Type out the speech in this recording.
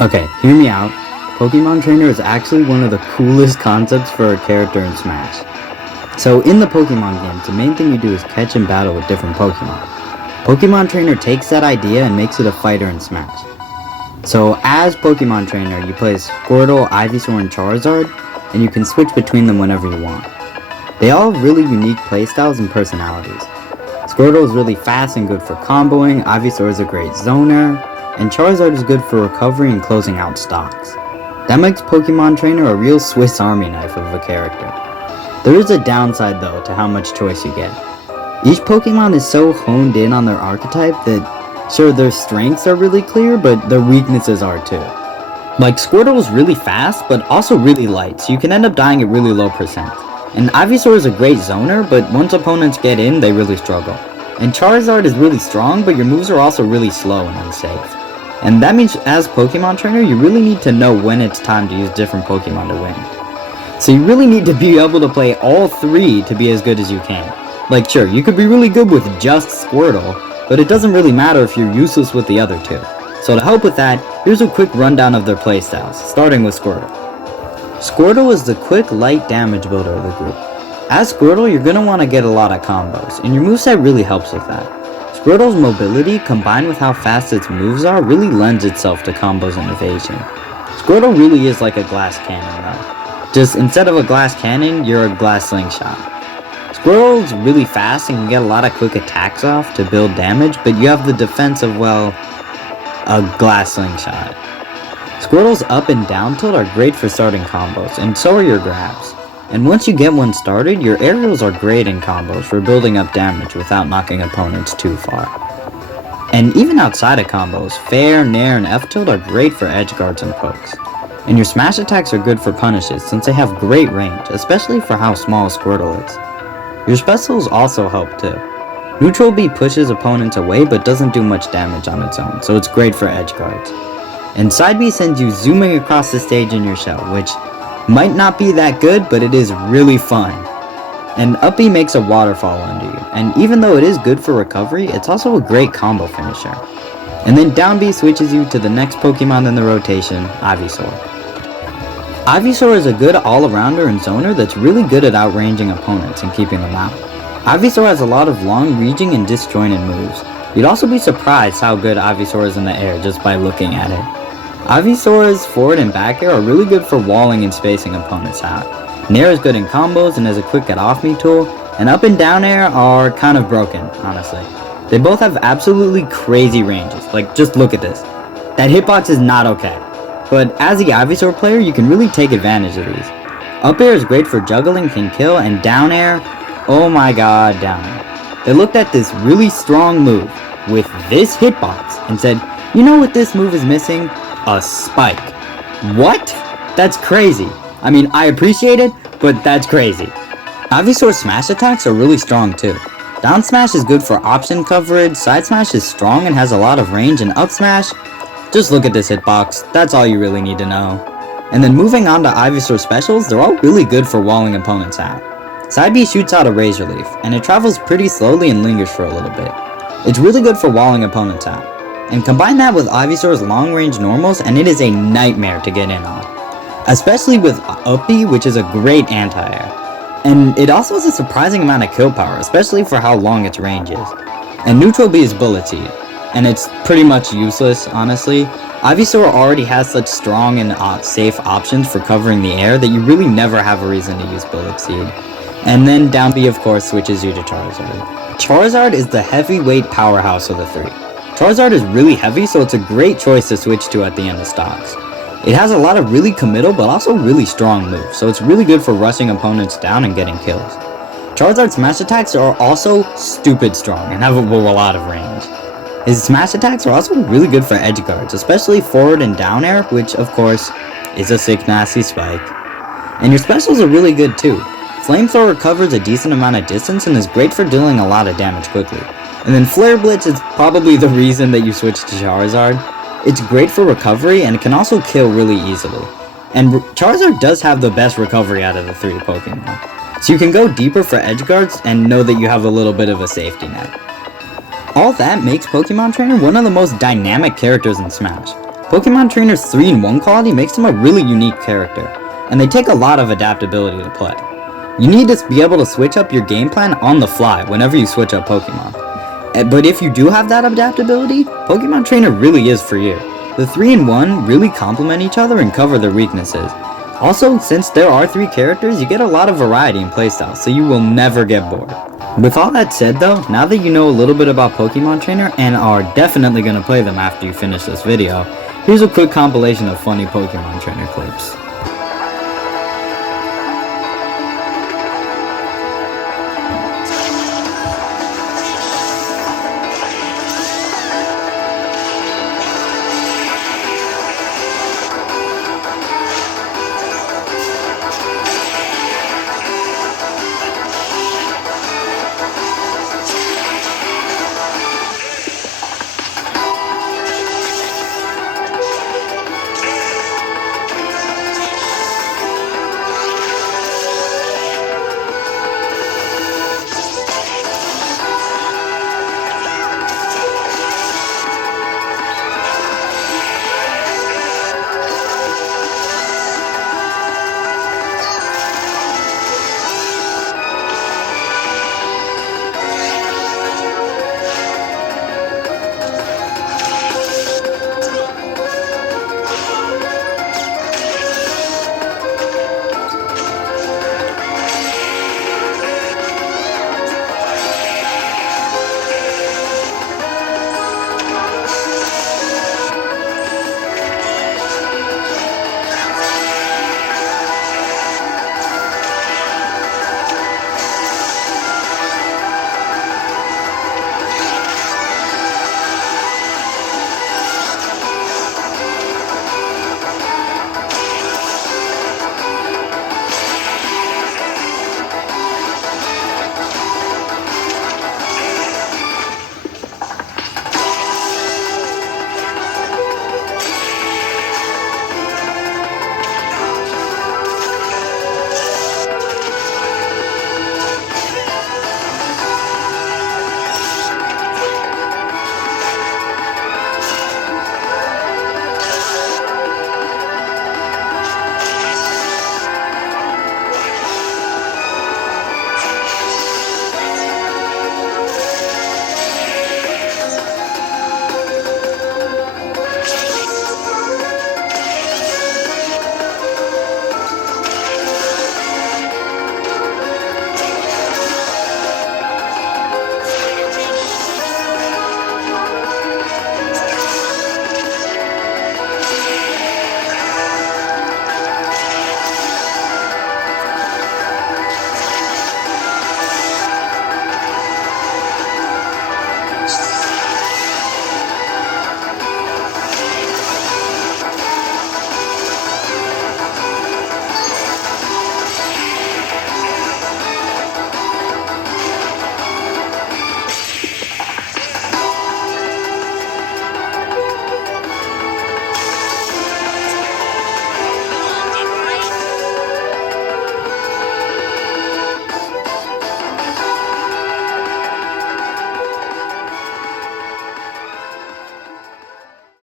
Okay, hear me out. Pokemon Trainer is actually one of the coolest concepts for a character in Smash. So in the Pokemon games, the main thing you do is catch and battle with different Pokemon. Pokemon Trainer takes that idea and makes it a fighter in Smash. So as Pokemon Trainer, you play Squirtle, Ivysaur, and Charizard, and you can switch between them whenever you want. They all have really unique playstyles and personalities. Squirtle is really fast and good for comboing, Ivysaur is a great zoner, and Charizard is good for recovery and closing out stocks. That makes Pokemon Trainer a real Swiss Army knife of a character. There is a downside though to how much choice you get. Each Pokemon is so honed in on their archetype that sure, their strengths are really clear, but their weaknesses are too. Like Squirtle is really fast, but also really light, so you can end up dying at really low percent. And Ivysaur is a great zoner, but once opponents get in, they really struggle. And Charizard is really strong, but your moves are also really slow and unsafe. And that means as Pokemon Trainer, you really need to know when it's time to use different Pokemon to win. So you really need to be able to play all three to be as good as you can. Like sure, you could be really good with just Squirtle, but it doesn't really matter if you're useless with the other two. So to help with that, here's a quick rundown of their playstyles, starting with Squirtle. Squirtle is the quick, light damage builder of the group. As Squirtle, you're going to want to get a lot of combos, and your moveset really helps with that. Squirtle's mobility, combined with how fast its moves are, really lends itself to combos and evasion. Squirtle really is like a glass cannon though. Just instead of a glass cannon, you're a glass slingshot. Squirtle's really fast and can get a lot of quick attacks off to build damage, but you have the defense of, well, a glass slingshot. Squirtle's up and down tilt are great for starting combos, and so are your grabs. And once you get one started, your aerials are great in combos for building up damage without knocking opponents too far. And even outside of combos, Fair, Nair, and F-tilt are great for edge guards and pokes. And your smash attacks are good for punishes since they have great range, especially for how small Squirtle is. Your specials also help too. Neutral B pushes opponents away but doesn't do much damage on its own, so it's great for edge guards. And Side B sends you zooming across the stage in your shell, which might not be that good, but it is really fun. And Up B makes a waterfall under you, and even though it is good for recovery, it's also a great combo finisher. And then Down B switches you to the next Pokemon in the rotation, Ivysaur. Ivysaur is a good all-arounder and zoner that's really good at outranging opponents and keeping them out. Ivysaur has a lot of long reaching and disjointed moves. You'd also be surprised how good Ivysaur is in the air just by looking at it. Ivysaur's forward and back air are really good for walling and spacing opponents out. Nair is good in combos and has a quick get off me tool, and up and down air are kind of broken, honestly. They both have absolutely crazy ranges, like just look at this. That hitbox is not okay. But as the Ivysaur player, you can really take advantage of these. Up air is great for juggling, can kill, and down air, oh my god, down air. They looked at this really strong move with this hitbox and said, you know what this move is missing? A spike. What? That's crazy. I mean, I appreciate it, but that's crazy. Ivysaur's smash attacks are really strong too. Down smash is good for option coverage, side smash is strong and has a lot of range, and up smash, just look at this hitbox, that's all you really need to know. And then moving on to Ivysaur specials, they're all really good for walling opponents out. Side B shoots out a Razor Leaf, and it travels pretty slowly and lingers for a little bit. It's really good for walling opponents out. And combine that with Ivysaur's long-range normals, and it is a nightmare to get in on. Especially with Up B, which is a great anti-air. And it also has a surprising amount of kill power, especially for how long its range is. And Neutral B is Bullet Seed, and it's pretty much useless, honestly. Ivysaur already has such strong and safe options for covering the air that you really never have a reason to use Bullet Seed. And then Down B, of course, switches you to Charizard. Charizard is the heavyweight powerhouse of the three. Charizard is really heavy, so it's a great choice to switch to at the end of stocks. It has a lot of really committal but also really strong moves, so it's really good for rushing opponents down and getting kills. Charizard's smash attacks are also stupid strong and have a lot of range. His smash attacks are also really good for edge guards, especially forward and down air, which of course is a sick nasty spike. And your specials are really good too. Flamethrower covers a decent amount of distance and is great for dealing a lot of damage quickly. And then Flare Blitz is probably the reason that you switch to Charizard. It's great for recovery and it can also kill really easily. And Charizard does have the best recovery out of the three Pokemon. So you can go deeper for edge guards and know that you have a little bit of a safety net. All that makes Pokemon Trainer one of the most dynamic characters in Smash. Pokemon Trainer's 3-in-1 quality makes him a really unique character, and they take a lot of adaptability to play. You need to be able to switch up your game plan on the fly whenever you switch up Pokemon. But if you do have that adaptability, Pokemon Trainer really is for you. The 3-in-1 really complement each other and cover their weaknesses. Also, since there are 3 characters, you get a lot of variety in playstyles, so you will never get bored. With all that said though, now that you know a little bit about Pokemon Trainer and are definitely going to play them after you finish this video, here's a quick compilation of funny Pokemon Trainer clips.